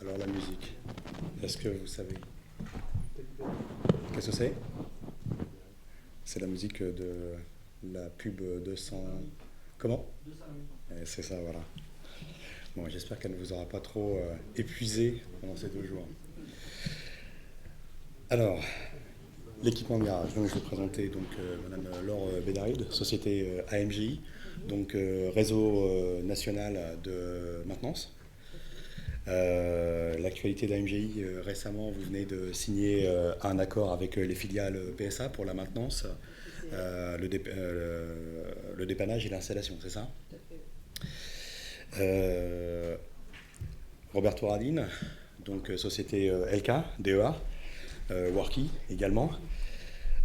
Alors la musique, est-ce que vous savez? Qu'est-ce que c'est? C'est la musique de la pub 200... Comment? C'est ça, voilà. Bon, j'espère qu'elle ne vous aura pas trop épuisé pendant ces 2 jours. Alors, l'équipement Mirage, donc je vais présenter Madame Laure Bédaride, société AMGI, donc réseau national de maintenance. L'actualité d'AMGI, récemment, vous venez de signer un accord avec les filiales PSA pour la maintenance, le dépannage et l'installation, c'est ça? Roberto Radin, donc société LK, DEA, Worky également.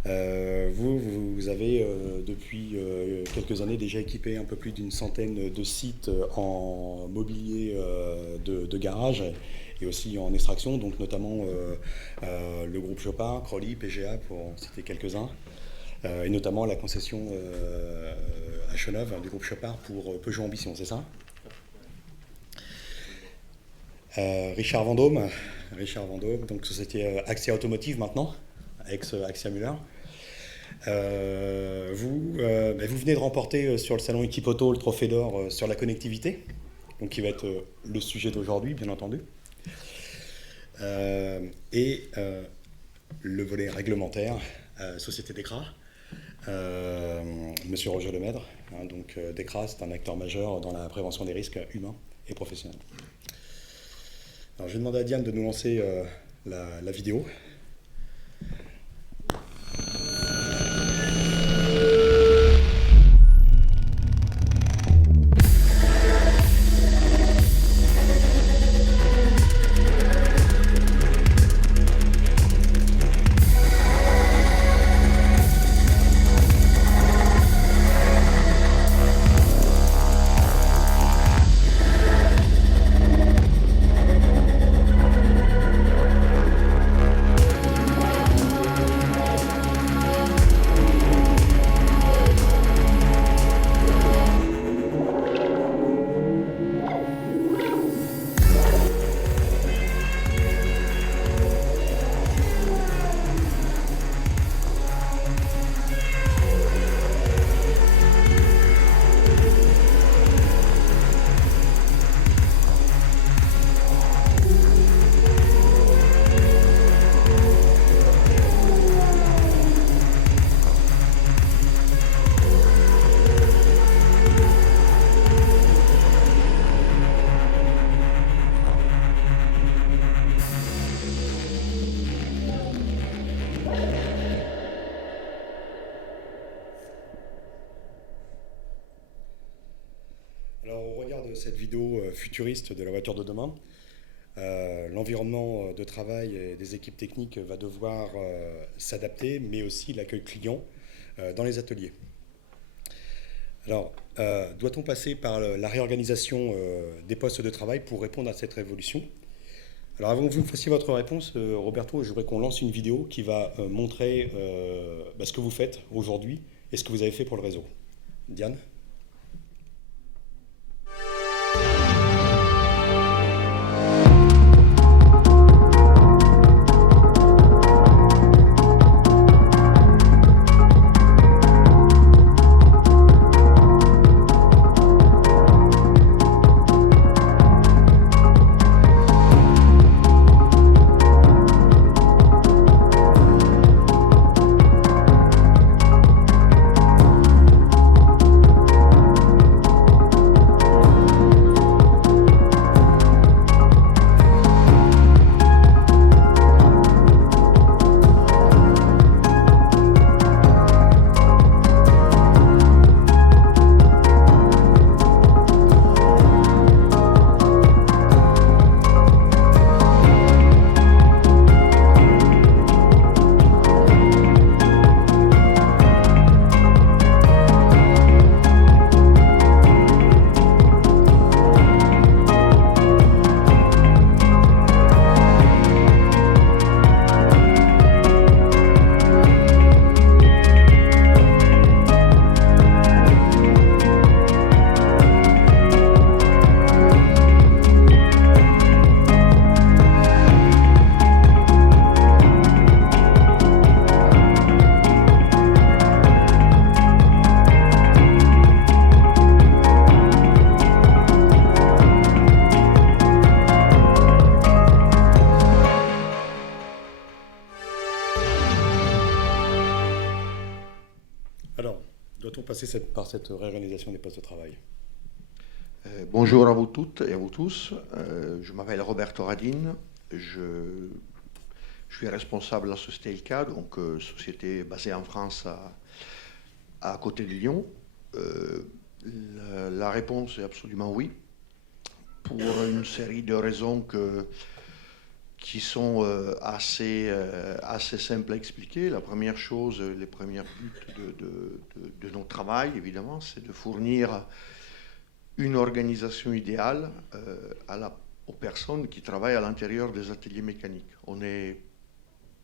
Vous avez depuis quelques années déjà équipé un peu plus d'une centaine de sites en mobilier de garage et aussi en extraction, donc notamment le groupe Chopard, Crowley, PGA pour en citer quelques-uns, et notamment la concession à Cheneuve du groupe Chopard pour Peugeot Ambition, c'est ça? Richard Vendôme, donc société Axia Automotive maintenant, ex-Axia Müller. Vous venez de remporter sur le salon Equipoto le trophée d'or sur la connectivité, donc qui va être le sujet d'aujourd'hui, bien entendu. Et le volet réglementaire, société DECRA, Monsieur Roger Lemaître. Donc DECRA, c'est un acteur majeur dans la prévention des risques humains et professionnels. Alors, je vais demander à Diane de nous lancer la vidéo. Cette vidéo futuriste de la voiture de demain, l'environnement de travail et des équipes techniques va devoir s'adapter, mais aussi l'accueil client dans les ateliers. Alors, doit-on passer par la réorganisation des postes de travail pour répondre à cette révolution? Alors, avant que vous me fassiez votre réponse, Roberto, je voudrais qu'on lance une vidéo qui va montrer ce que vous faites aujourd'hui et ce que vous avez fait pour le réseau. Diane? Doit-on passer par cette réorganisation des postes de travail? Bonjour à vous toutes et à vous tous. Je m'appelle Roberto Radin. Je suis responsable de la société Elka, donc société basée en France à côté de Lyon. La réponse est absolument oui, pour une série de raisons qui sont assez simples à expliquer. La première chose, les premiers buts de notre travail, évidemment, c'est de fournir une organisation idéale aux personnes qui travaillent à l'intérieur des ateliers mécaniques. On est,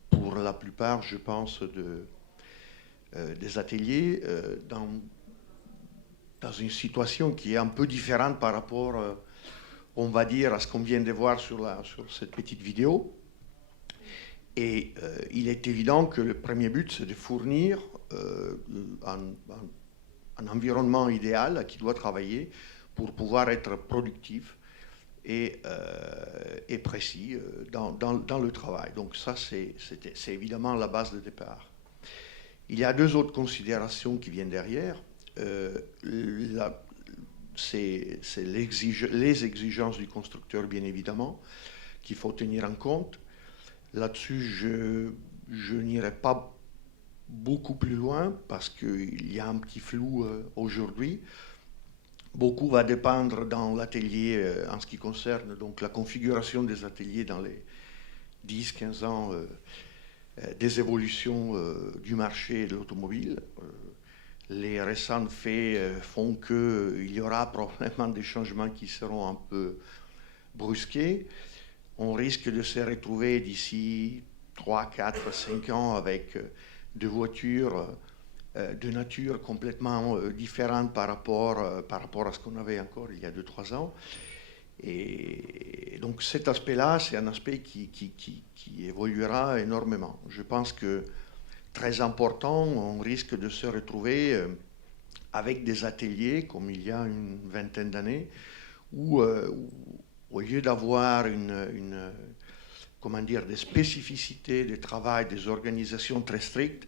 pour la plupart, je pense, des ateliers dans une situation qui est un peu différente par rapport, on va dire, à ce qu'on vient de voir sur cette petite vidéo. Et il est évident que le premier but, c'est de fournir un environnement idéal qui doit travailler pour pouvoir être productif et précis dans le travail. Donc ça, c'est évidemment la base de départ. Il y a deux autres considérations qui viennent derrière. C'est les exigences du constructeur, bien évidemment, qu'il faut tenir en compte. Là-dessus, je n'irai pas beaucoup plus loin parce qu'il y a un petit flou aujourd'hui. Beaucoup va dépendre dans l'atelier en ce qui concerne donc la configuration des ateliers dans les 10-15 ans des évolutions du marché de l'automobile. Les récents faits font qu'il y aura probablement des changements qui seront un peu brusqués. On risque de se retrouver d'ici 3, 4, 5 ans avec des voitures de nature complètement différente par rapport à ce qu'on avait encore il y a 2-3 ans. Et donc cet aspect-là, c'est un aspect qui évoluera énormément. Je pense que très important, on risque de se retrouver avec des ateliers comme il y a une vingtaine d'années, où au lieu d'avoir des spécificités de travail, des organisations très strictes,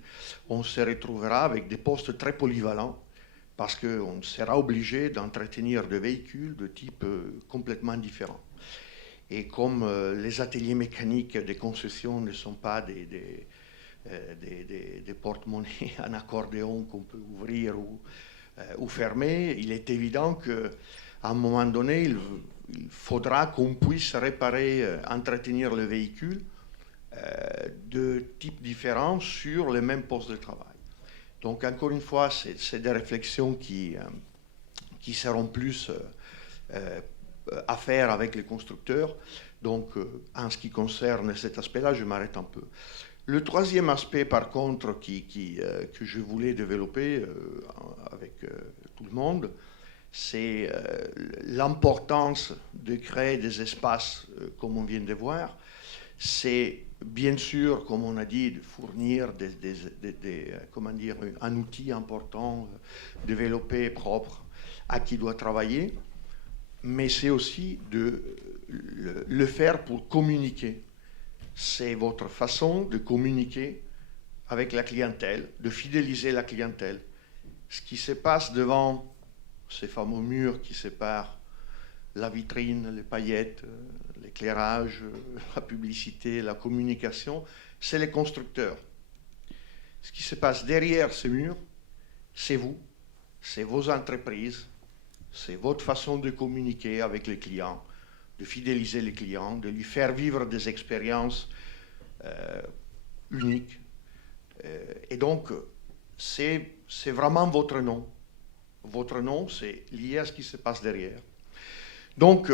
on se retrouvera avec des postes très polyvalents parce qu'on sera obligé d'entretenir des véhicules de type complètement différent. Et comme les ateliers mécaniques des concessions ne sont pas des porte-monnaies en accordéon qu'on peut ouvrir ou fermer, il est évident qu'à un moment donné, il faudra qu'on puisse réparer, entretenir le véhicule de types différents sur les mêmes postes de travail. Donc encore une fois, c'est des réflexions qui seront plus à faire avec les constructeurs. Donc en ce qui concerne cet aspect-là, je m'arrête un peu. Le troisième aspect, par contre, que je voulais développer avec tout le monde, c'est l'importance de créer des espaces comme on vient de voir. C'est bien sûr, comme on a dit, de fournir un outil important, développé, propre, à qui doit travailler, mais c'est aussi de le faire pour communiquer. C'est votre façon de communiquer avec la clientèle, de fidéliser la clientèle. Ce qui se passe devant ces fameux murs qui séparent la vitrine, les paillettes, l'éclairage, la publicité, la communication, c'est les constructeurs. Ce qui se passe derrière ces murs, c'est vous, c'est vos entreprises, c'est votre façon de communiquer avec les clients, de fidéliser les clients, de lui faire vivre des expériences uniques. Et donc, c'est vraiment votre nom. Votre nom, c'est lié à ce qui se passe derrière. Donc,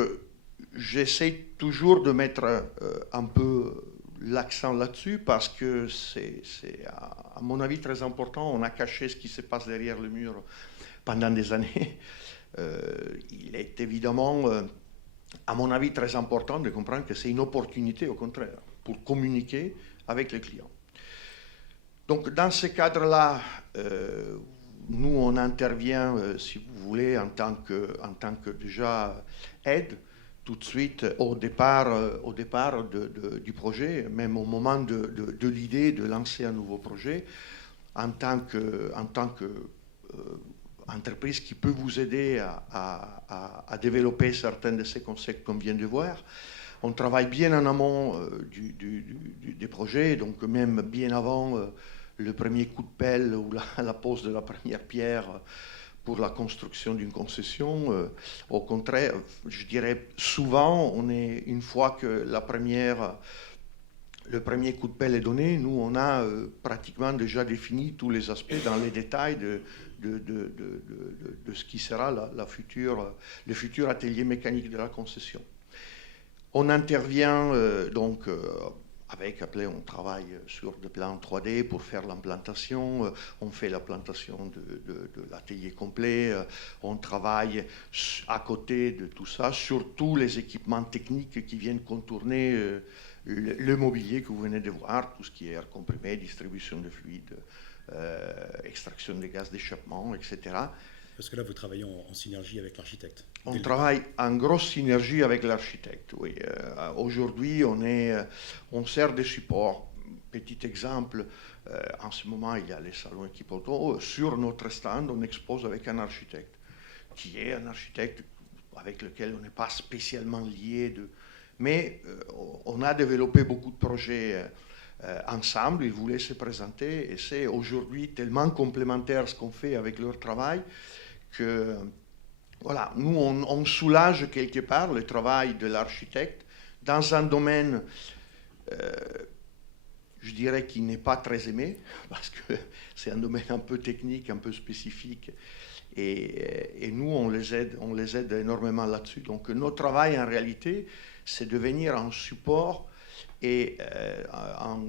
j'essaie toujours de mettre un peu l'accent là-dessus parce que c'est, à mon avis, très important. On a caché ce qui se passe derrière le mur pendant des années. Il est évidemment, à mon avis, très important de comprendre que c'est une opportunité, au contraire, pour communiquer avec les clients. Donc, dans ce cadre-là, nous, on intervient, si vous voulez, en tant que déjà aide, tout de suite au départ du projet, même au moment de l'idée de lancer un nouveau projet, en tant que entreprise qui peut vous aider à développer certains de ces concepts qu'on vient de voir. On travaille bien en amont des projets, donc même bien avant le premier coup de pelle ou la pose de la première pierre pour la construction d'une concession. Au contraire, je dirais souvent, une fois que le premier coup de pelle est donné, nous, on a pratiquement déjà défini tous les aspects dans les détails de ce qui sera le futur atelier mécanique de la concession. On intervient on travaille sur des plans 3D pour faire l'implantation, on fait la plantation de l'atelier complet, on travaille à côté de tout ça sur tous les équipements techniques qui viennent contourner le mobilier que vous venez de voir, tout ce qui est air comprimé, distribution de fluides, extraction des gaz d'échappement, etc. Parce que là, vous travaillez en synergie avec l'architecte. On travaille en grosse synergie avec l'architecte, oui. Aujourd'hui, on sert des supports. Petit exemple, en ce moment, il y a les salons Equipoto. Sur notre stand, on expose avec un architecte, qui est un architecte avec lequel on n'est pas spécialement lié. Mais on a développé beaucoup de projets ensemble. Il voulait se présenter et c'est aujourd'hui tellement complémentaire ce qu'on fait avec leur travail que voilà, nous on soulage quelque part le travail de l'architecte dans un domaine, je dirais, qui n'est pas très aimé, parce que c'est un domaine un peu technique, un peu spécifique, et nous on les aide énormément là-dessus. Donc notre travail en réalité, c'est de venir en support et en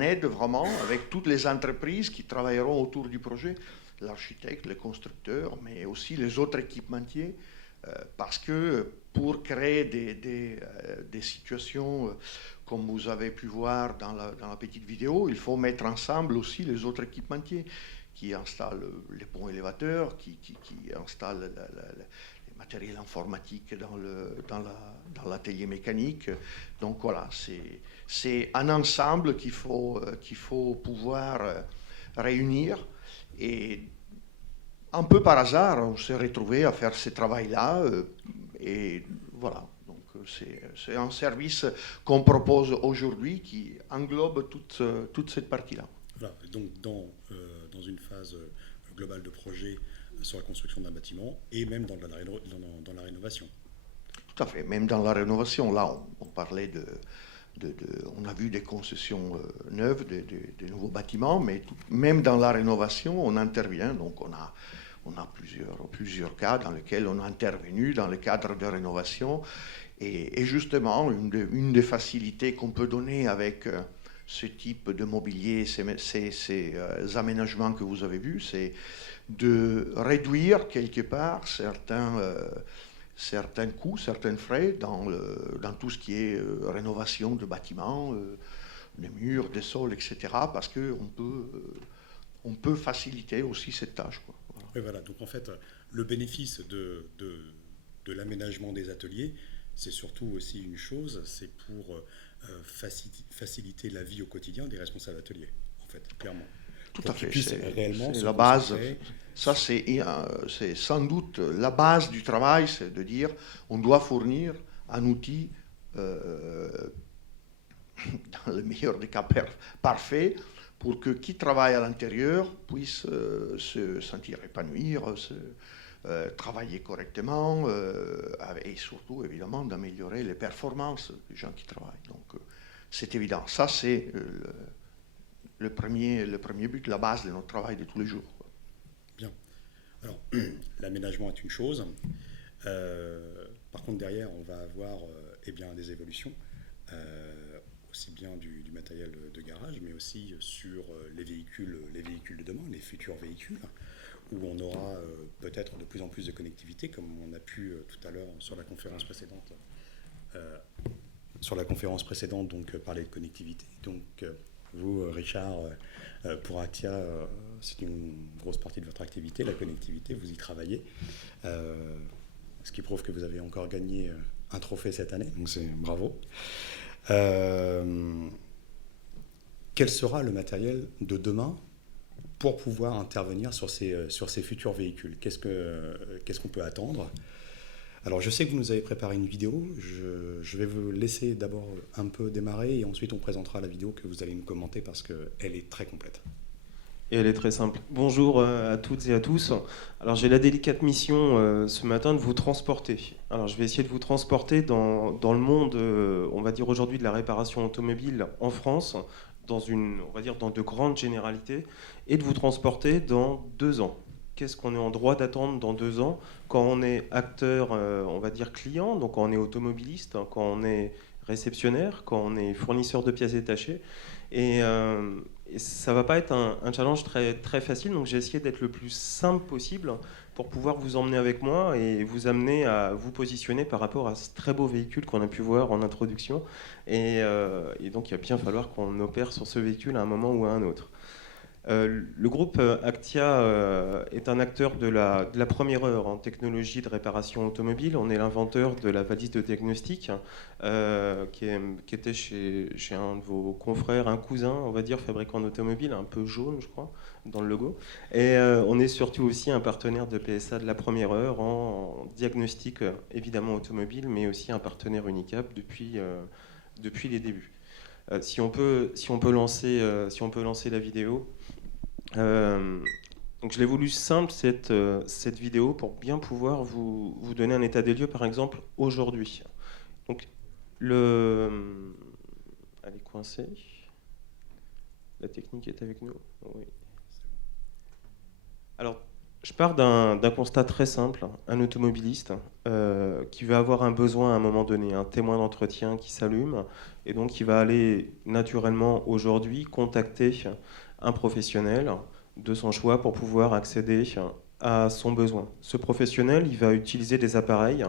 aide vraiment avec toutes les entreprises qui travailleront autour du projet, l'architecte, les constructeurs, mais aussi les autres équipementiers, parce que pour créer des situations comme vous avez pu voir dans la petite vidéo, il faut mettre ensemble aussi les autres équipementiers qui installent les ponts élévateurs, qui installent les matériels informatiques dans l'atelier mécanique. Donc voilà, c'est un ensemble qu'il faut pouvoir réunir. Et un peu par hasard, on s'est retrouvé à faire ce travail-là. Et voilà, donc c'est un service qu'on propose aujourd'hui qui englobe toute cette partie-là. Voilà, donc dans une phase globale de projet sur la construction d'un bâtiment et même dans la rénovation. Tout à fait, même dans la rénovation. Là, on parlait on a vu des concessions neuves, des nouveaux bâtiments, mais même dans la rénovation, on intervient. Donc on a plusieurs cas dans lesquels on a intervenu dans le cadre de rénovation. Et justement, une des facilités qu'on peut donner avec ce type de mobilier, ces aménagements que vous avez vus, c'est de réduire quelque part certains coûts, certains frais dans tout ce qui est rénovation de bâtiments, des murs, des sols, etc. Parce qu'on peut faciliter aussi cette tâche, quoi. Voilà. Et voilà, donc en fait, le bénéfice de l'aménagement des ateliers, c'est surtout aussi une chose, c'est pour faciliter la vie au quotidien des responsables d'atelier, en fait, clairement. Tout à fait, c'est la base. Ça, c'est sans doute la base du travail, c'est de dire on doit fournir un outil, dans le meilleur des cas parfait, pour que qui travaille à l'intérieur puisse se sentir épanouir, travailler correctement et surtout, évidemment, d'améliorer les performances des gens qui travaillent. Donc, c'est évident. Ça, c'est le premier but, la base de notre travail de tous les jours. Bien. Alors, l'aménagement est une chose. Par contre, derrière, on va avoir des évolutions, aussi bien du matériel de garage, mais aussi sur les véhicules de demain, les futurs véhicules, où on aura peut-être de plus en plus de connectivité, comme on a pu tout à l'heure sur la conférence précédente, donc parler de connectivité. Donc, vous, Richard, pour Actia, c'est une grosse partie de votre activité, la connectivité, vous y travaillez. Ce qui prouve que vous avez encore gagné un trophée cette année, donc c'est bravo. Quel sera le matériel de demain pour pouvoir intervenir sur ces futurs véhicules. Qu'est-ce qu'on peut attendre? Alors, je sais que vous nous avez préparé une vidéo. Je vais vous laisser d'abord un peu démarrer et ensuite on présentera la vidéo que vous allez nous commenter parce qu'elle est très complète. Et elle est très simple. Bonjour à toutes et à tous. Alors j'ai la délicate mission ce matin de vous transporter. Alors je vais essayer de vous transporter dans le monde, on va dire aujourd'hui, de la réparation automobile en France, on va dire dans de grandes généralités, et de vous transporter dans 2 ans. Qu'est-ce qu'on est en droit d'attendre dans 2 ans quand on est acteur, on va dire client, donc quand on est automobiliste, quand on est réceptionnaire, quand on est fournisseur de pièces détachées. Et ça va pas être un challenge très, très facile, donc j'ai essayé d'être le plus simple possible pour pouvoir vous emmener avec moi et vous amener à vous positionner par rapport à ce très beau véhicule qu'on a pu voir en introduction. Et donc il va bien falloir qu'on opère sur ce véhicule à un moment ou à un autre. Le groupe Actia est un acteur de la première heure en technologie de réparation automobile. On est l'inventeur de la valise de diagnostic qui était chez un de vos confrères, un cousin, on va dire, fabricant d'automobile, un peu jaune, je crois, dans le logo. Et on est surtout aussi un partenaire de PSA de la première heure en diagnostic, évidemment automobile, mais aussi un partenaire Unicap depuis les débuts. Si on peut lancer la vidéo. Donc je l'ai voulu simple cette vidéo pour bien pouvoir vous donner un état des lieux, par exemple aujourd'hui. Donc elle est coincée. La technique est avec nous. Oui. Alors je pars d'un constat très simple. Un automobiliste qui va avoir un besoin à un moment donné, un témoin d'entretien qui s'allume, et donc il va aller naturellement aujourd'hui contacter un professionnel de son choix pour pouvoir accéder à son besoin. Ce professionnel, il va utiliser des appareils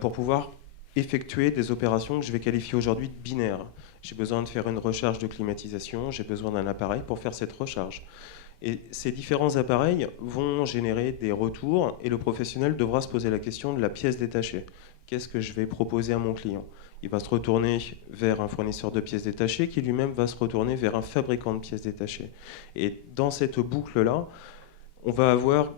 pour pouvoir effectuer des opérations que je vais qualifier aujourd'hui de binaires. J'ai besoin de faire une recharge de climatisation, j'ai besoin d'un appareil pour faire cette recharge. Et ces différents appareils vont générer des retours et le professionnel devra se poser la question de la pièce détachée. Qu'est-ce que je vais proposer à mon client ? Il va se retourner vers un fournisseur de pièces détachées qui lui-même va se retourner vers un fabricant de pièces détachées. Et dans cette boucle-là, on va avoir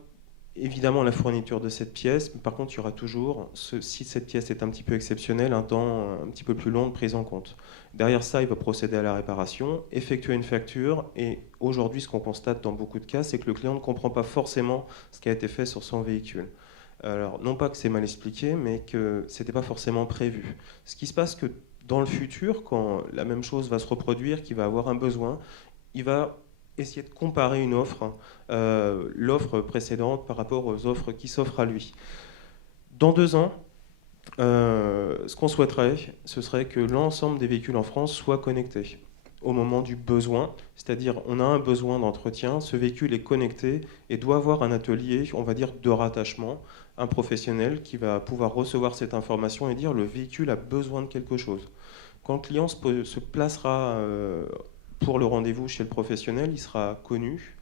évidemment la fourniture de cette pièce, mais par contre, il y aura toujours, si cette pièce est un petit peu exceptionnelle, un temps un petit peu plus long de prise en compte. Derrière ça, il va procéder à la réparation, effectuer une facture, et aujourd'hui, ce qu'on constate dans beaucoup de cas, c'est que le client ne comprend pas forcément ce qui a été fait sur son véhicule. Alors, non pas que c'est mal expliqué, mais que ce n'était pas forcément prévu. Ce qui se passe que dans le futur, quand la même chose va se reproduire, qu'il va avoir un besoin, il va essayer de comparer une offre, l'offre précédente par rapport aux offres qui s'offrent à lui. Dans 2 ans, ce qu'on souhaiterait, ce serait que l'ensemble des véhicules en France soient connectés au moment du besoin, c'est-à-dire on a un besoin d'entretien, ce véhicule est connecté et doit avoir un atelier, on va dire, de rattachement, un professionnel qui va pouvoir recevoir cette information et dire le véhicule a besoin de quelque chose. Quand le client se placera pour le rendez-vous chez le professionnel, il sera connu,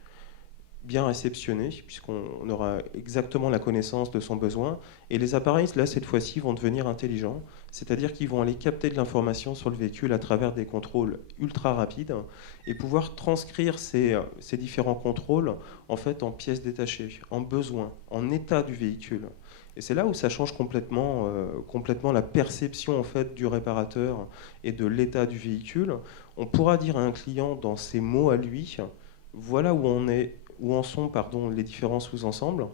bien réceptionné, puisqu'on aura exactement la connaissance de son besoin. Et les appareils, là, cette fois-ci, vont devenir intelligents, c'est-à-dire qu'ils vont aller capter de l'information sur le véhicule à travers des contrôles ultra rapides et pouvoir transcrire ces différents contrôles en fait, en pièces détachées, en besoins, en état du véhicule. Et c'est là où ça change complètement la perception en fait, du réparateur et de l'état du véhicule. On pourra dire à un client dans ses mots à lui, voilà où en sont les différents sous-ensembles.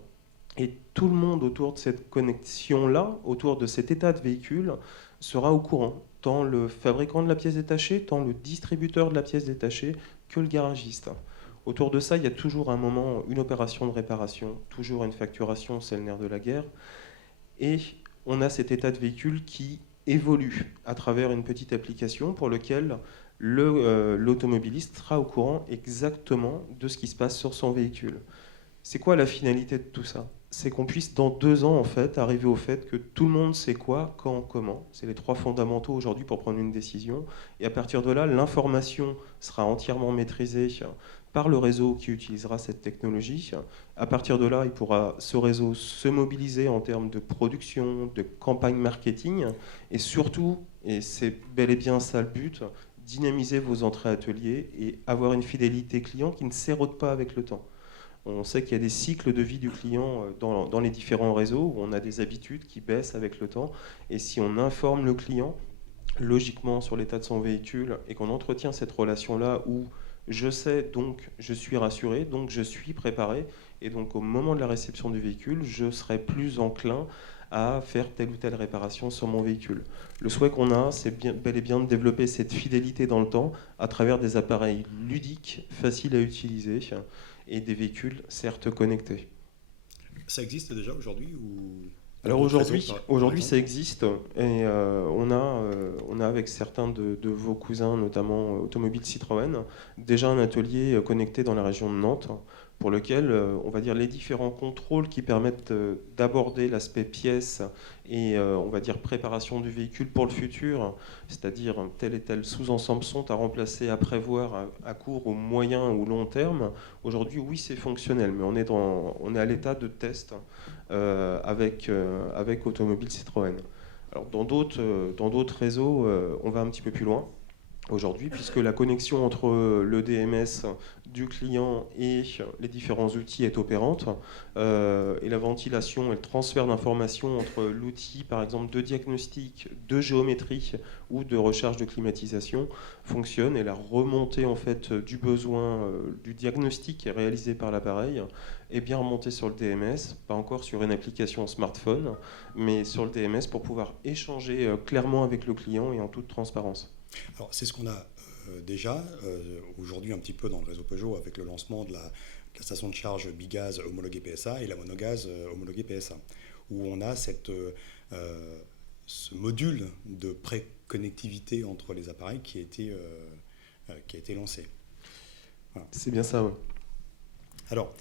Et tout le monde autour de cette connexion-là, autour de cet état de véhicule, sera au courant. Tant le fabricant de la pièce détachée, tant le distributeur de la pièce détachée, que le garagiste. Autour de ça, il y a toujours un moment, une opération de réparation, toujours une facturation, c'est le nerf de la guerre. Et on a cet état de véhicule qui évolue à travers une petite application pour laquelle l'automobiliste sera au courant exactement de ce qui se passe sur son véhicule. C'est quoi la finalité de tout ça ? C'est qu'on puisse dans 2 ans en fait arriver au fait que tout le monde sait quoi, quand, comment. C'est les 3 fondamentaux aujourd'hui pour prendre une décision. Et à partir de là, l'information sera entièrement maîtrisée par le réseau qui utilisera cette technologie. À partir de là, ce réseau se mobiliser en termes de production, de campagne marketing, et surtout, et c'est bel et bien ça le but, dynamiser vos entrées ateliers et avoir une fidélité client qui ne s'érode pas avec le temps. On sait qu'il y a des cycles de vie du client dans les différents réseaux où on a des habitudes qui baissent avec le temps. Et si on informe le client logiquement sur l'état de son véhicule et qu'on entretient cette relation-là où je sais, donc je suis rassuré, donc je suis préparé, et donc au moment de la réception du véhicule, je serai plus enclin à faire telle ou telle réparation sur mon véhicule. Le souhait qu'on a, c'est bel et bien de développer cette fidélité dans le temps à travers des appareils ludiques, faciles à utiliser, et des véhicules certes connectés. Ça existe déjà aujourd'hui ou... Alors aujourd'hui ça existe et on a avec certains de vos cousins, notamment Automobile Citroën, déjà un atelier connecté dans la région de Nantes pour lequel on va dire les différents contrôles qui permettent d'aborder l'aspect pièces et on va dire préparation du véhicule pour le futur, c'est-à-dire tel et tel sous-ensemble sont à remplacer, à prévoir à court, au moyen ou long terme. Aujourd'hui, oui, c'est fonctionnel, mais on est à l'état de test avec Automobile Citroën. Alors dans d'autres réseaux, on va un petit peu plus loin aujourd'hui, puisque la connexion entre le DMS du client et les différents outils est opérante, et la ventilation et le transfert d'informations entre l'outil, par exemple, de diagnostic, de géométrie ou de recharge de climatisation fonctionne, et la remontée en fait du besoin du diagnostic qui est réalisé par l'appareil est bien remontée sur le DMS, pas encore sur une application smartphone, mais sur le DMS pour pouvoir échanger clairement avec le client et en toute transparence. Alors, c'est ce qu'on a déjà aujourd'hui un petit peu dans le réseau Peugeot avec le lancement de la station de charge bigaz homologuée PSA et la monogaz homologuée PSA, où on a ce module de pré-connectivité entre les appareils qui a été lancé. Voilà. C'est bien ça, oui. Alors,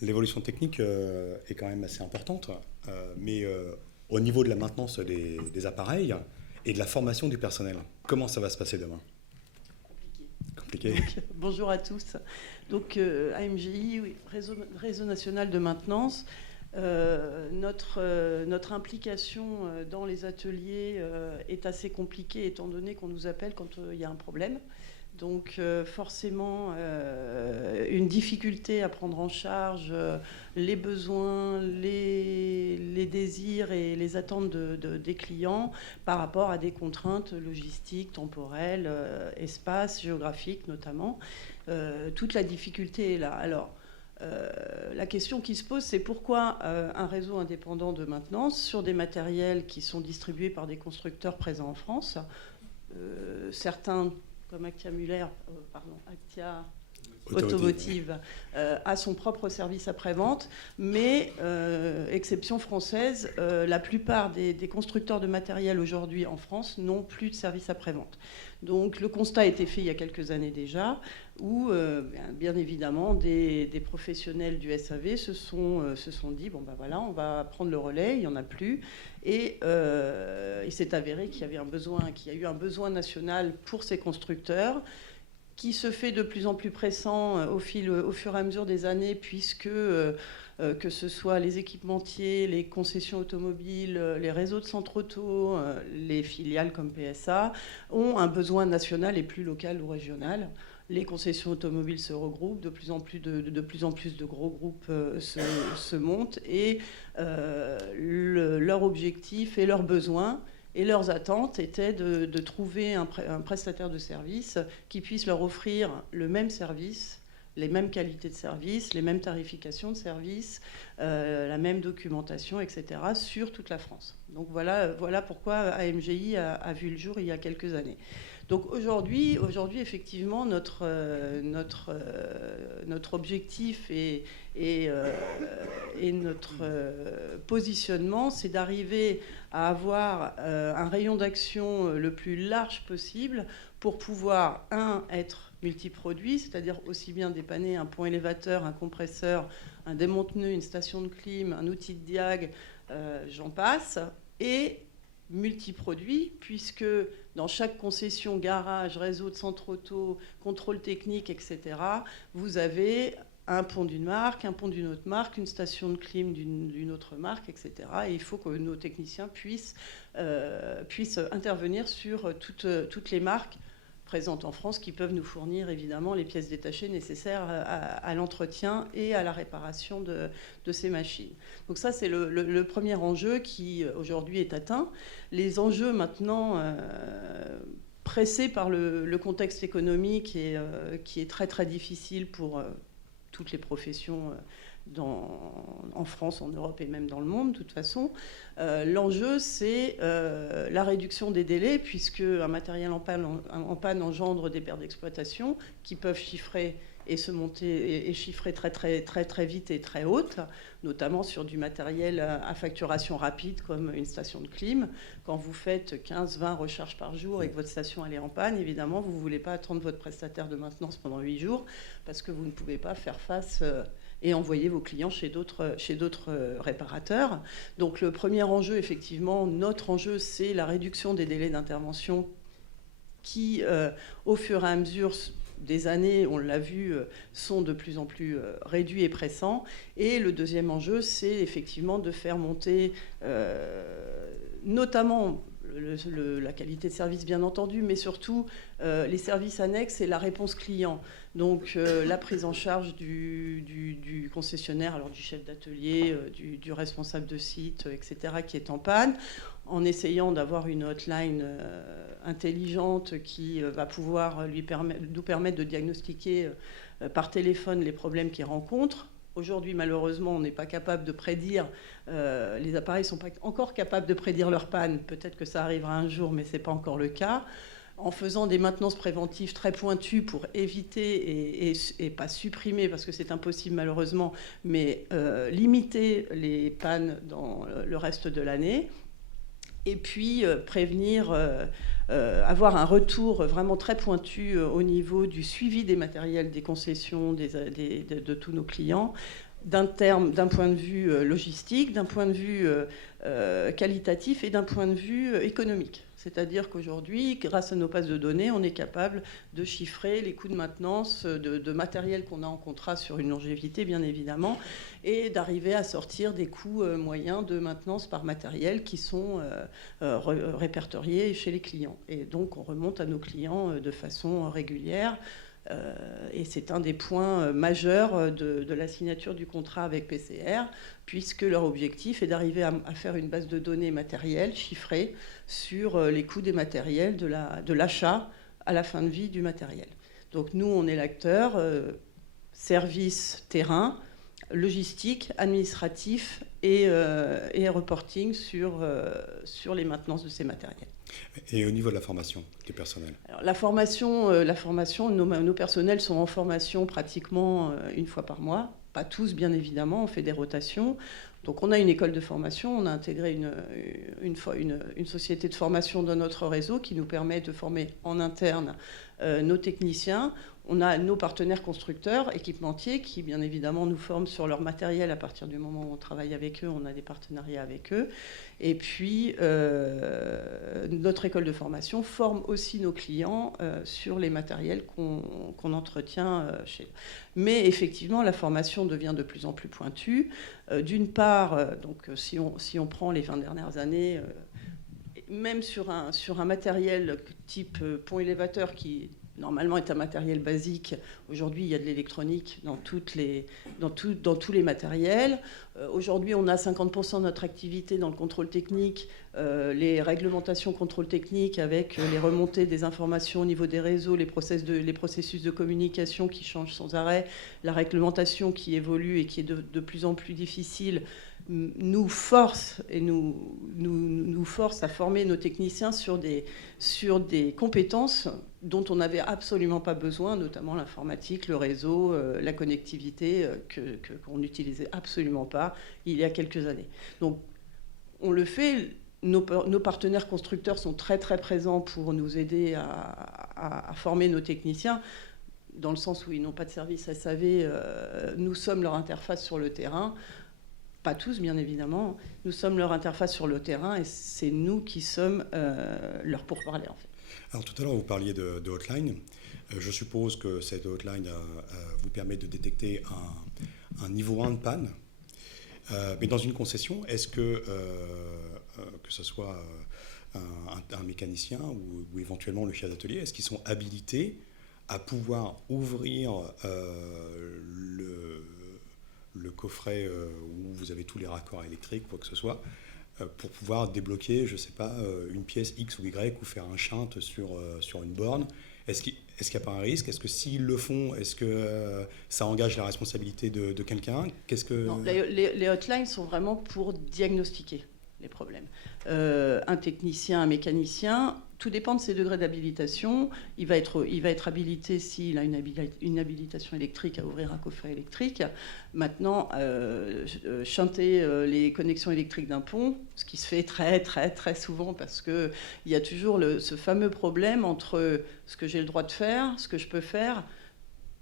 l'évolution technique est quand même assez importante, mais au niveau de la maintenance des appareils et de la formation du personnel, comment ça va se passer demain ? Compliqué. Donc, bonjour à tous. Donc AMGI, oui, réseau national de maintenance. Notre implication dans les ateliers est assez compliquée étant donné qu'on nous appelle quand il y a un problème. Donc forcément, une difficulté à prendre en charge les besoins, les désirs et les attentes des clients par rapport à des contraintes logistiques, temporelles, espace, géographiques notamment. Toute la difficulté est là. Alors, la question qui se pose, c'est pourquoi un réseau indépendant de maintenance sur des matériels qui sont distribués par des constructeurs présents en France. Certains comme Actia Automotive a son propre service après-vente, mais exception française, la plupart des constructeurs de matériel aujourd'hui en France n'ont plus de service après-vente. Donc le constat a été fait il y a quelques années déjà, où bien évidemment des professionnels du SAV se sont dit bon ben voilà, on va prendre le relais, il n'y en a plus, et il s'est avéré qu'il y a eu un besoin national pour ces constructeurs, qui se fait de plus en plus pressant au fur et à mesure des années, puisque que ce soit les équipementiers, les concessions automobiles, les réseaux de centres auto, les filiales comme PSA, ont un besoin national et plus local ou régional. Les concessions automobiles se regroupent, de plus en plus de gros groupes se montent, et leur objectif et leurs besoins et leurs attentes étaient de trouver un prestataire de service qui puisse leur offrir le même service, les mêmes qualités de service, les mêmes tarifications de service, la même documentation, etc., sur toute la France. Donc voilà pourquoi AMGI a vu le jour il y a quelques années. Donc aujourd'hui effectivement, notre objectif et notre positionnement, c'est d'arriver à avoir un rayon d'action le plus large possible pour pouvoir, être multiproduit, c'est-à-dire aussi bien dépanner un pont élévateur, un compresseur, un démonte-pneus, une station de clim, un outil de diag, j'en passe, et multiproduit, puisque dans chaque concession, garage, réseau de centre auto, contrôle technique, etc., vous avez un pont d'une marque, un pont d'une autre marque, une station de clim d'une autre marque, etc. Et il faut que nos techniciens puissent intervenir sur toutes les marques, présentes en France qui peuvent nous fournir évidemment les pièces détachées nécessaires à l'entretien et à la réparation de ces machines. Donc ça, c'est le premier enjeu qui aujourd'hui est atteint. Les enjeux maintenant pressés par le contexte économique qui est très très difficile pour toutes les professions en France, en Europe et même dans le monde, de toute façon. L'enjeu, c'est la réduction des délais, puisque un matériel en panne engendre des pertes d'exploitation qui peuvent chiffrer et se monter et chiffrer très, très, très, très vite et très haute, notamment sur du matériel à facturation rapide comme une station de clim. Quand vous faites 15-20 recharges par jour et que votre station elle est en panne, évidemment, vous ne voulez pas attendre votre prestataire de maintenance pendant 8 jours parce que vous ne pouvez pas faire face et envoyer vos clients chez d'autres réparateurs. Donc le premier enjeu, effectivement, notre enjeu, c'est la réduction des délais d'intervention qui, au fur et à mesure des années, on l'a vu, sont de plus en plus réduits et pressants. Et le deuxième enjeu, c'est effectivement de faire monter notamment la qualité de service, bien entendu, mais surtout les services annexes et la réponse client. Donc la prise en charge du concessionnaire, alors du chef d'atelier, du responsable de site, etc., qui est en panne, en essayant d'avoir une hotline intelligente qui va pouvoir nous permettre de diagnostiquer par téléphone les problèmes qu'il rencontre. Aujourd'hui, malheureusement, on n'est pas capable de prédire, les appareils ne sont pas encore capables de prédire leur panne. Peut-être que ça arrivera un jour, mais ce n'est pas encore le cas. En faisant des maintenances préventives très pointues pour éviter et pas supprimer, parce que c'est impossible malheureusement, mais limiter les pannes dans le reste de l'année. Et puis prévenir, avoir un retour vraiment très pointu au niveau du suivi des matériels, des concessions de tous nos clients, d'un point de vue logistique, d'un point de vue qualitatif et d'un point de vue économique. C'est-à-dire qu'aujourd'hui, grâce à nos bases de données, on est capable de chiffrer les coûts de maintenance de matériel qu'on a en contrat sur une longévité, bien évidemment, et d'arriver à sortir des coûts moyens de maintenance par matériel qui sont répertoriés chez les clients. Et donc, on remonte à nos clients de façon régulière. Et c'est un des points majeurs de la signature du contrat avec PCR, puisque leur objectif est d'arriver à faire une base de données matérielle chiffrée sur les coûts des matériels, de l'achat à la fin de vie du matériel. Donc nous, on est l'acteur service terrain, logistique, administratif et reporting sur les maintenances de ces matériels. Et au niveau de la formation du personnel? Alors, la formation, nos personnels sont en formation pratiquement une fois par mois. Pas tous, bien évidemment, on fait des rotations. Donc on a une école de formation, on a intégré une société de formation dans notre réseau qui nous permet de former en interne nos techniciens. On a nos partenaires constructeurs, équipementiers, qui bien évidemment nous forment sur leur matériel à partir du moment où on travaille avec eux, on a des partenariats avec eux. Et puis notre école de formation forme aussi nos clients sur les matériels qu'on entretient chez eux. Mais effectivement, la formation devient de plus en plus pointue. D'une part, donc, si on prend les 20 dernières années, même sur un matériel type pont élévateur qui normalement est un matériel basique. Aujourd'hui, il y a de l'électronique dans tous les matériels. Aujourd'hui, on a 50% de notre activité dans le contrôle technique, les réglementations contrôle technique avec les remontées des informations au niveau des réseaux, les processus de communication qui changent sans arrêt, la réglementation qui évolue et qui est de plus en plus difficile, nous force à former nos techniciens sur des compétences dont on n'avait absolument pas besoin, notamment l'informatique, le réseau, la connectivité, qu'on n'utilisait absolument pas il y a quelques années. Donc, on le fait. Nos partenaires constructeurs sont très, très présents pour nous aider à former nos techniciens, dans le sens où ils n'ont pas de service SAV. Nous sommes leur interface sur le terrain. Pas tous, bien évidemment. Nous sommes leur interface sur le terrain et c'est nous qui sommes leur pourparlers, en fait. Alors tout à l'heure, vous parliez de hotline. Je suppose que cette hotline vous permet de détecter un niveau 1 de panne. Mais dans une concession, est-ce que ce soit un mécanicien ou éventuellement le chef d'atelier, est-ce qu'ils sont habilités à pouvoir ouvrir le coffret où vous avez tous les raccords électriques, quoi que ce soit, pour pouvoir débloquer, je ne sais pas, une pièce X ou Y ou faire un shunt sur une borne? Est-ce qu'il n'y a pas un risque? Est-ce que s'ils le font, est-ce que ça engage la responsabilité de quelqu'un? Non, les hotlines sont vraiment pour diagnostiquer les problèmes. Un technicien, un mécanicien, tout dépend de ses degrés d'habilitation. Il va être habilité s'il a une habilitation électrique à ouvrir un coffret électrique. Maintenant, shunter les connexions électriques d'un pont, ce qui se fait très très très souvent, parce qu'il y a toujours ce fameux problème entre ce que j'ai le droit de faire, ce que je peux faire,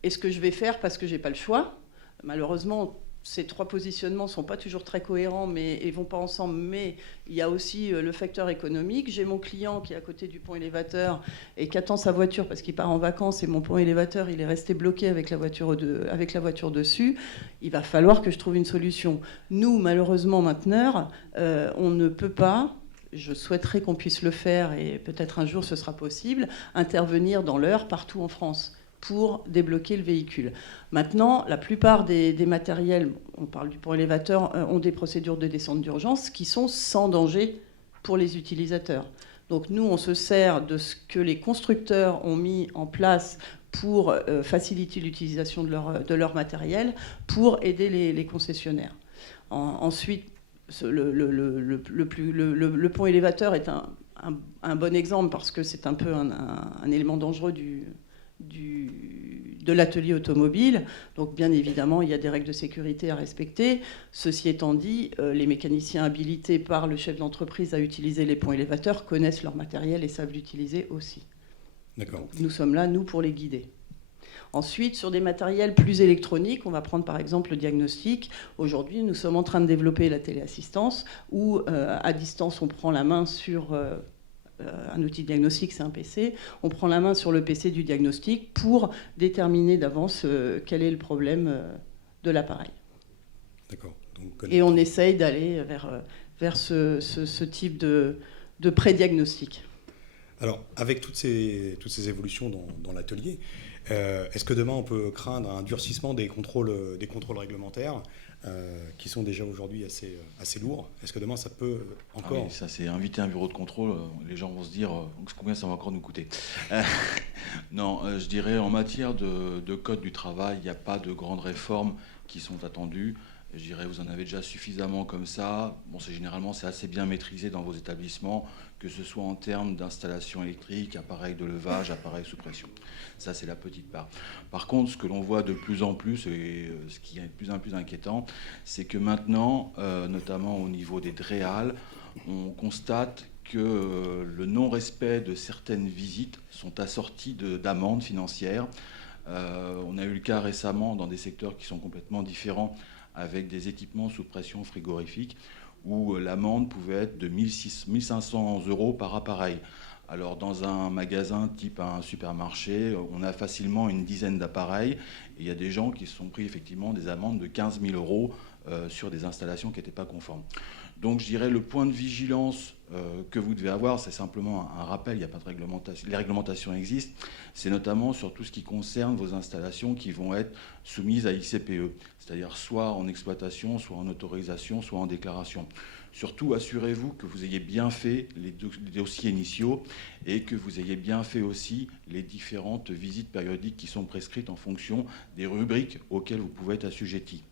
et ce que je vais faire parce que je n'ai pas le choix. Malheureusement, ces trois positionnements ne sont pas toujours très cohérents, mais ils ne vont pas ensemble. Mais il y a aussi le facteur économique. J'ai mon client qui est à côté du pont élévateur et qui attend sa voiture parce qu'il part en vacances, et mon pont élévateur, il est resté bloqué avec la voiture dessus. Il va falloir que je trouve une solution. Nous, malheureusement, mainteneurs, on ne peut pas, je souhaiterais qu'on puisse le faire, et peut-être un jour ce sera possible, intervenir dans l'heure partout en France pour débloquer le véhicule. Maintenant, la plupart des matériels, on parle du pont élévateur, ont des procédures de descente d'urgence qui sont sans danger pour les utilisateurs. Donc nous, on se sert de ce que les constructeurs ont mis en place pour faciliter l'utilisation de leur matériel, pour aider les concessionnaires. Ensuite, le pont élévateur est un bon exemple, parce que c'est un peu un élément dangereux de l'atelier automobile. Donc bien évidemment, il y a des règles de sécurité à respecter. Ceci étant dit, les mécaniciens habilités par le chef d'entreprise à utiliser les ponts élévateurs connaissent leur matériel et savent l'utiliser aussi. D'accord. Donc, nous sommes là, nous, pour les guider. Ensuite, sur des matériels plus électroniques, on va prendre par exemple le diagnostic. Aujourd'hui, nous sommes en train de développer la téléassistance, où à distance, on prend la main sur un outil de diagnostic, c'est un PC. On prend la main sur le PC du diagnostic pour déterminer d'avance quel est le problème de l'appareil. D'accord. Et on essaye d'aller vers ce type de pré-diagnostic. Alors, avec toutes ces évolutions dans l'atelier, est-ce que demain on peut craindre un durcissement des contrôles réglementaires qui sont déjà aujourd'hui assez lourds? Est-ce que demain ça peut encore... Ah oui, ça, c'est inviter un bureau de contrôle. Les gens vont se dire combien ça va encore nous coûter. Non, je dirais en matière de code du travail, il n'y a pas de grandes réformes qui sont attendues. Je dirais vous en avez déjà suffisamment comme ça. Bon, généralement, c'est assez bien maîtrisé dans vos établissements, que ce soit en termes d'installation électrique, appareil de levage, appareil sous pression. Ça, c'est la petite part. Par contre, ce que l'on voit de plus en plus, et ce qui est de plus en plus inquiétant, c'est que maintenant, notamment au niveau des DREAL, on constate que le non-respect de certaines visites sont assortis d'amendes financières. On a eu le cas récemment dans des secteurs qui sont complètement différents, avec des équipements sous pression frigorifique, où l'amende pouvait être de 1 500 € par appareil. Alors dans un magasin type un supermarché, on a facilement une dizaine d'appareils, et il y a des gens qui se sont pris effectivement des amendes de 15 000 € sur des installations qui n'étaient pas conformes. Donc je dirais le point de vigilance que vous devez avoir, c'est simplement un rappel, il n'y a pas de réglementation, les réglementations existent, c'est notamment sur tout ce qui concerne vos installations qui vont être soumises à ICPE, c'est-à-dire soit en exploitation, soit en autorisation, soit en déclaration. Surtout, assurez-vous que vous ayez bien fait les dossiers initiaux et que vous ayez bien fait aussi les différentes visites périodiques qui sont prescrites en fonction des rubriques auxquelles vous pouvez être assujetti.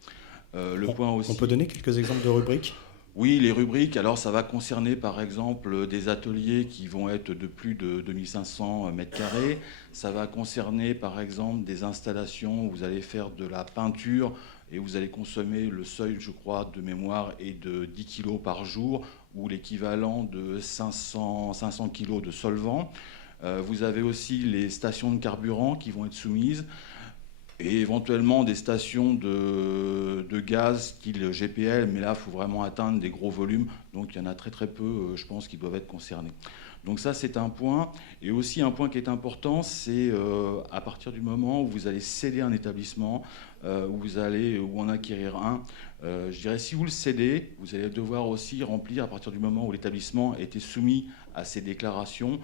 On peut donner quelques exemples de rubriques ? Oui, les rubriques, alors ça va concerner par exemple des ateliers qui vont être de plus de 2500 m². Ça va concerner par exemple des installations où vous allez faire de la peinture et vous allez consommer le seuil, je crois, de mémoire est de 10 kg par jour ou l'équivalent de 500 kg de solvant. Vous avez aussi les stations de carburant qui vont être soumises, et éventuellement des stations de gaz style GPL, mais là, il faut vraiment atteindre des gros volumes, donc il y en a très très peu, je pense, qui doivent être concernés. Donc ça, c'est un point. Et aussi un point qui est important, c'est à partir du moment où vous allez céder un établissement, ou en acquérir un, je dirais, si vous le cédez, vous allez devoir aussi remplir, à partir du moment où l'établissement a été soumis à ces déclarations,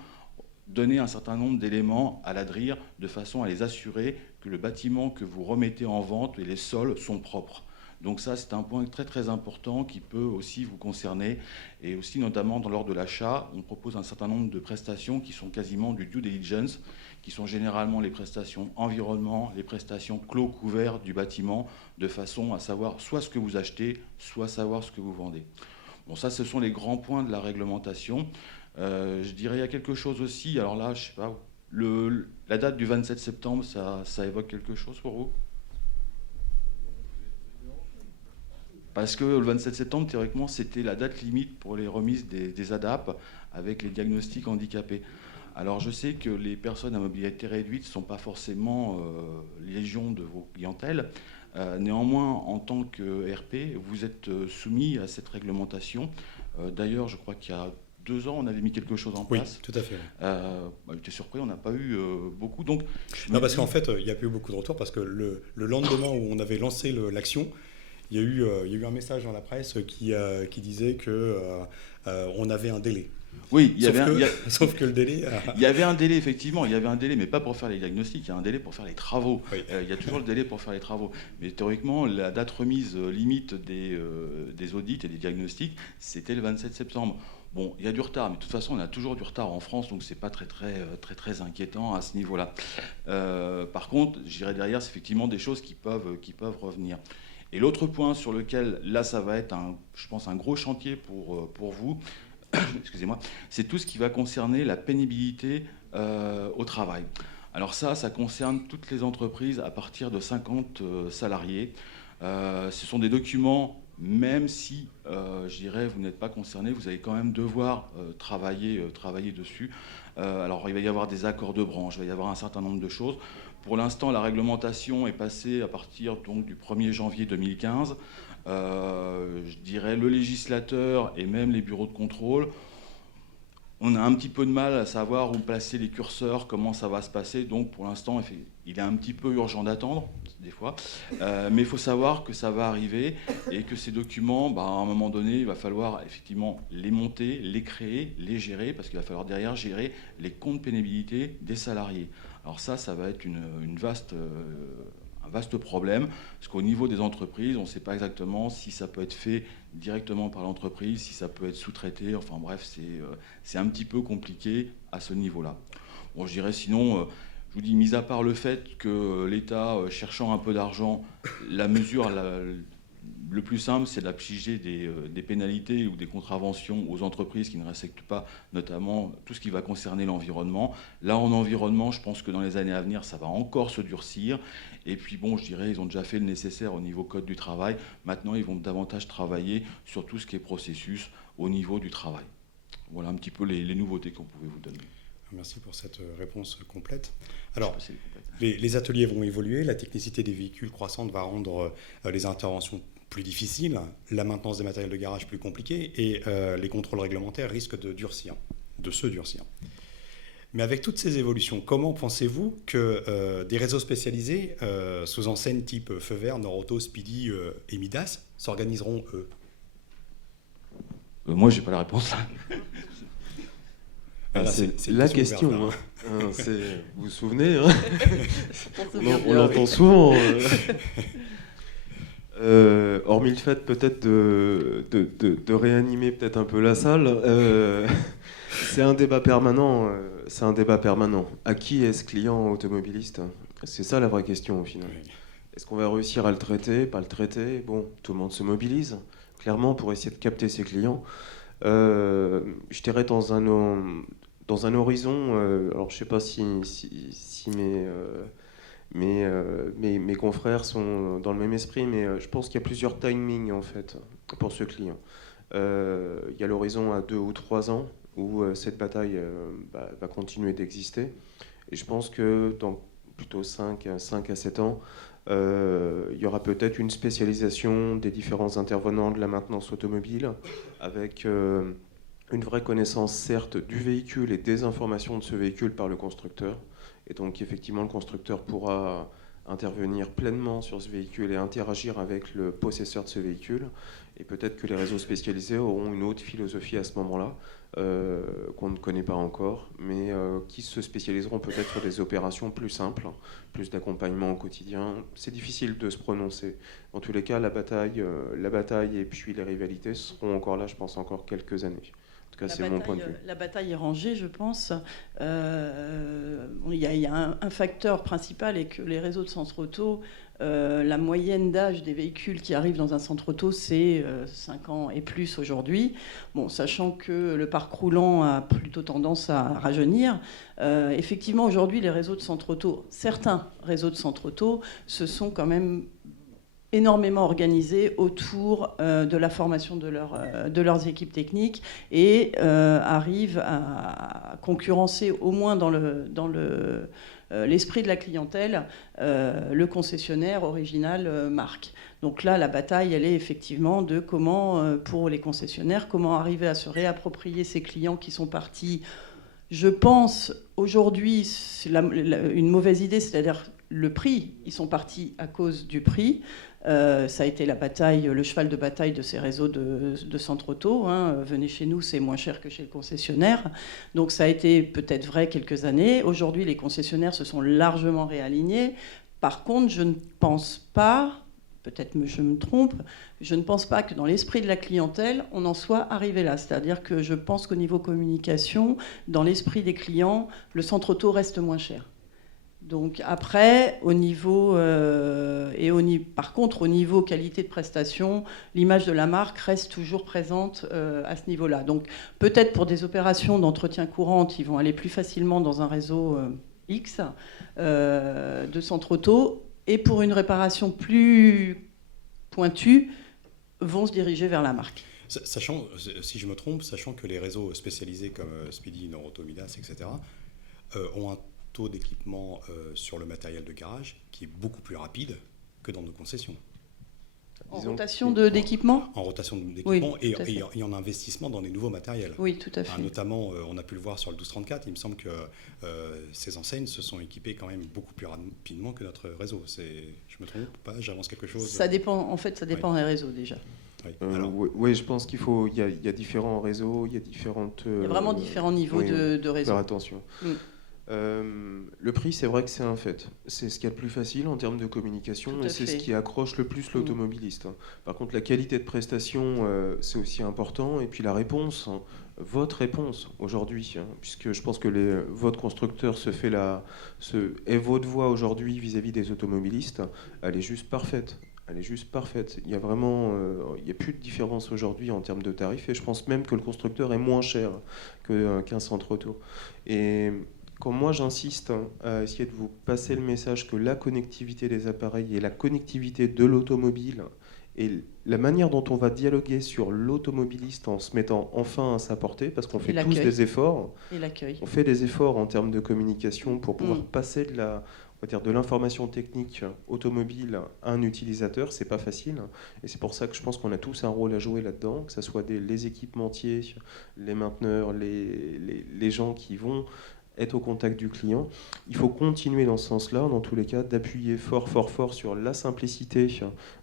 donner un certain nombre d'éléments à l'ADRIR de façon à les assurer que le bâtiment que vous remettez en vente et les sols sont propres. Donc ça, c'est un point très très important qui peut aussi vous concerner. Et aussi, notamment, lors de l'achat, on propose un certain nombre de prestations qui sont quasiment du due diligence, qui sont généralement les prestations environnement, les prestations clos couverts du bâtiment, de façon à savoir soit ce que vous achetez, soit savoir ce que vous vendez. Bon, ça, ce sont les grands points de la réglementation. Je dirais, il y a quelque chose aussi, alors là, je sais pas, la date du 27 septembre, ça évoque quelque chose pour vous ? Parce que le 27 septembre, théoriquement, c'était la date limite pour les remises des ADAP avec les diagnostics handicapés. Alors je sais que les personnes à mobilité réduite ne sont pas forcément légion de vos clientèles. Néanmoins, en tant que RP, vous êtes soumis à cette réglementation. D'ailleurs, je crois qu'il y a 2 ans, on avait mis quelque chose en place. Oui, tout à fait. J'étais surpris, on n'a pas eu beaucoup. Donc, non, parce qu'en fait, il n'y a pas eu beaucoup de retours, parce que le lendemain où on avait lancé l'action, il y a eu un message dans la presse qui disait qu'on avait un délai. Oui, sauf que le délai... Il y avait un délai, effectivement, il y avait un délai, mais pas pour faire les diagnostics, il y a un délai pour faire les travaux. Oui. Il y a toujours le délai pour faire les travaux. Mais théoriquement, la date remise limite des audits et des diagnostics, c'était le 27 septembre. Bon, il y a du retard, mais de toute façon, on a toujours du retard en France, donc c'est pas très inquiétant à ce niveau-là. Par contre, je dirais derrière, c'est effectivement des choses qui peuvent revenir. Et l'autre point sur lequel, là, ça va être, je pense, un gros chantier pour vous, excusez-moi, c'est tout ce qui va concerner la pénibilité au travail. Alors ça concerne toutes les entreprises à partir de 50 salariés. Ce sont des documents, même si, je dirais, vous n'êtes pas concerné, vous allez quand même devoir travailler dessus. Alors il va y avoir des accords de branche, il va y avoir un certain nombre de choses. Pour l'instant, la réglementation est passée à partir donc, du 1er janvier 2015. Je dirais le législateur et même les bureaux de contrôle, on a un petit peu de mal à savoir où placer les curseurs, comment ça va se passer. Donc pour l'instant, il est un petit peu urgent d'attendre, des fois. Mais il faut savoir que ça va arriver et que ces documents, à un moment donné, il va falloir effectivement les monter, les créer, les gérer, parce qu'il va falloir derrière gérer les comptes pénibilité des salariés. Alors ça va être un vaste problème, parce qu'au niveau des entreprises, on ne sait pas exactement si ça peut être fait directement par l'entreprise, si ça peut être sous-traité, enfin bref, c'est un petit peu compliqué à ce niveau-là. Bon, je dirais sinon, je vous dis, mis à part le fait que l'État, cherchant un peu d'argent, la mesure le plus simple, c'est d'appliquer des pénalités ou des contraventions aux entreprises qui ne respectent pas, notamment tout ce qui va concerner l'environnement. Là, en environnement, je pense que dans les années à venir, ça va encore se durcir. Et puis, bon, je dirais, ils ont déjà fait le nécessaire au niveau code du travail. Maintenant, ils vont davantage travailler sur tout ce qui est processus au niveau du travail. Voilà un petit peu les nouveautés qu'on pouvait vous donner. Merci pour cette réponse complète. Alors, les ateliers vont évoluer, la technicité des véhicules croissante va rendre les interventions plus difficiles, la maintenance des matériels de garage plus compliquée et les contrôles réglementaires risquent de se durcir. Mais avec toutes ces évolutions, comment pensez-vous que des réseaux spécialisés sous enseignes type Feu Vert, Norauto, Speedy et Midas s'organiseront, eux ? Moi, j'ai pas la réponse là. C'est la question. Vous vous souvenez, on bien, l'entend oui. souvent. Hormis le fait peut-être de réanimer peut-être un peu la salle, c'est un débat permanent. À qui est ce client automobiliste ? C'est ça la vraie question au final. Est-ce qu'on va réussir à le traiter, pas le traiter ? Bon, tout le monde se mobilise, clairement, pour essayer de capter ses clients. Je dirais dans un horizon, alors je ne sais pas si mes confrères sont dans le même esprit, mais je pense qu'il y a plusieurs timings en fait pour ce client. Il y a l'horizon à 2 ou 3 ans où cette bataille va continuer d'exister. Et je pense que dans plutôt 5 à 7 ans, il y aura peut-être une spécialisation des différents intervenants de la maintenance automobile avec une vraie connaissance, certes, du véhicule et des informations de ce véhicule par le constructeur. Et donc, effectivement, le constructeur pourra intervenir pleinement sur ce véhicule et interagir avec le possesseur de ce véhicule. Et peut-être que les réseaux spécialisés auront une autre philosophie à ce moment-là, qu'on ne connaît pas encore, mais qui se spécialiseront peut-être sur des opérations plus simples, plus d'accompagnement au quotidien. C'est difficile de se prononcer. En tous les cas, la bataille et puis les rivalités seront encore là, je pense, encore quelques années. En tout cas, c'est mon point de vue. La bataille est rangée, je pense. Il y a un facteur principal est que les réseaux de centres auto, la moyenne d'âge des véhicules qui arrivent dans un centre auto, c'est 5 ans et plus aujourd'hui. Bon, sachant que le parc roulant a plutôt tendance à rajeunir. Effectivement, aujourd'hui, les réseaux de centres auto, certains réseaux de centres auto, se sont quand même énormément organisés autour de la formation de leurs équipes techniques et arrivent à concurrencer au moins dans l'esprit de la clientèle le concessionnaire original marque. Donc là, la bataille, elle est effectivement de comment, pour les concessionnaires, comment arriver à se réapproprier ces clients qui sont partis. Je pense, aujourd'hui, c'est une mauvaise idée, c'est-à-dire le prix. Ils sont partis à cause du prix. Ça a été la bataille, le cheval de bataille de ces réseaux de centres auto. Venez chez nous, c'est moins cher que chez le concessionnaire. Donc ça a été peut-être vrai quelques années. Aujourd'hui, les concessionnaires se sont largement réalignés. Par contre, je ne pense pas, peut-être je me trompe, je ne pense pas que dans l'esprit de la clientèle, on en soit arrivé là. C'est-à-dire que je pense qu'au niveau communication, dans l'esprit des clients, le centre auto reste moins cher. Donc après, par contre, au niveau qualité de prestation, l'image de la marque reste toujours présente à ce niveau-là. Donc peut-être pour des opérations d'entretien courantes, ils vont aller plus facilement dans un réseau X de centres auto, et pour une réparation plus pointue, vont se diriger vers la marque. Sachant, si je me trompe, sachant que les réseaux spécialisés comme Speedy, Noroto, Midas, etc., ont un taux d'équipement sur le matériel de garage qui est beaucoup plus rapide que dans nos concessions. En rotation d'équipement ? En rotation d'équipement, oui, et en investissement dans des nouveaux matériels. Oui, tout à fait. Notamment, on a pu le voir sur le 1234, il me semble que ces enseignes se sont équipées quand même beaucoup plus rapidement que notre réseau. Je me trompe ou pas ? J'avance quelque chose ? Ça dépend des réseaux déjà. Oui, je pense qu'il y a différents réseaux, il y a différentes... il y a vraiment différents niveaux de réseaux. Faire attention. Le prix, c'est vrai que c'est un fait. C'est ce qu'il y a de plus facile en termes de communication et c'est ce qui accroche le plus l'automobiliste. Par contre, la qualité de prestation, c'est aussi important. Et puis la réponse, votre réponse aujourd'hui, puisque je pense que votre constructeur est votre voix aujourd'hui vis-à-vis des automobilistes, elle est juste parfaite. Elle est juste parfaite. Il y a plus de différence aujourd'hui en termes de tarifs et je pense même que le constructeur est moins cher qu'un centre auto. Et quand moi j'insiste à essayer de vous passer le message que la connectivité des appareils et la connectivité de l'automobile et la manière dont on va dialoguer sur l'automobiliste en se mettant enfin à sa portée, parce qu'on fait tous des efforts. Et l'accueil. On fait des efforts en termes de communication pour pouvoir passer de l'information technique automobile à un utilisateur, c'est pas facile. Et c'est pour ça que je pense qu'on a tous un rôle à jouer là-dedans, que ce soit les équipementiers, les mainteneurs, les gens qui vont être au contact du client. Il faut continuer dans ce sens-là, dans tous les cas, d'appuyer fort sur la simplicité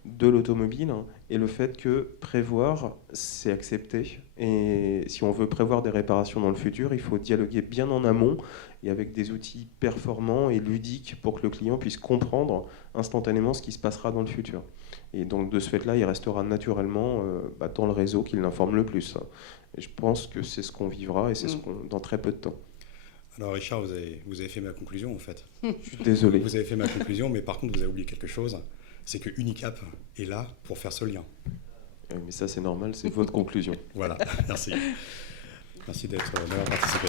de l'automobile et le fait que prévoir, c'est accepter. Et si on veut prévoir des réparations dans le futur, il faut dialoguer bien en amont et avec des outils performants et ludiques pour que le client puisse comprendre instantanément ce qui se passera dans le futur. Et donc de ce fait-là, il restera naturellement dans le réseau qui l'informe le plus. Et je pense que c'est ce qu'on vivra et c'est dans très peu de temps. Alors Richard, vous avez fait ma conclusion en fait. Je suis désolé. Vous avez fait ma conclusion, mais par contre vous avez oublié quelque chose, c'est que Unicap est là pour faire ce lien. Mais ça c'est normal, c'est votre conclusion. Voilà, merci. Merci d'avoir participé.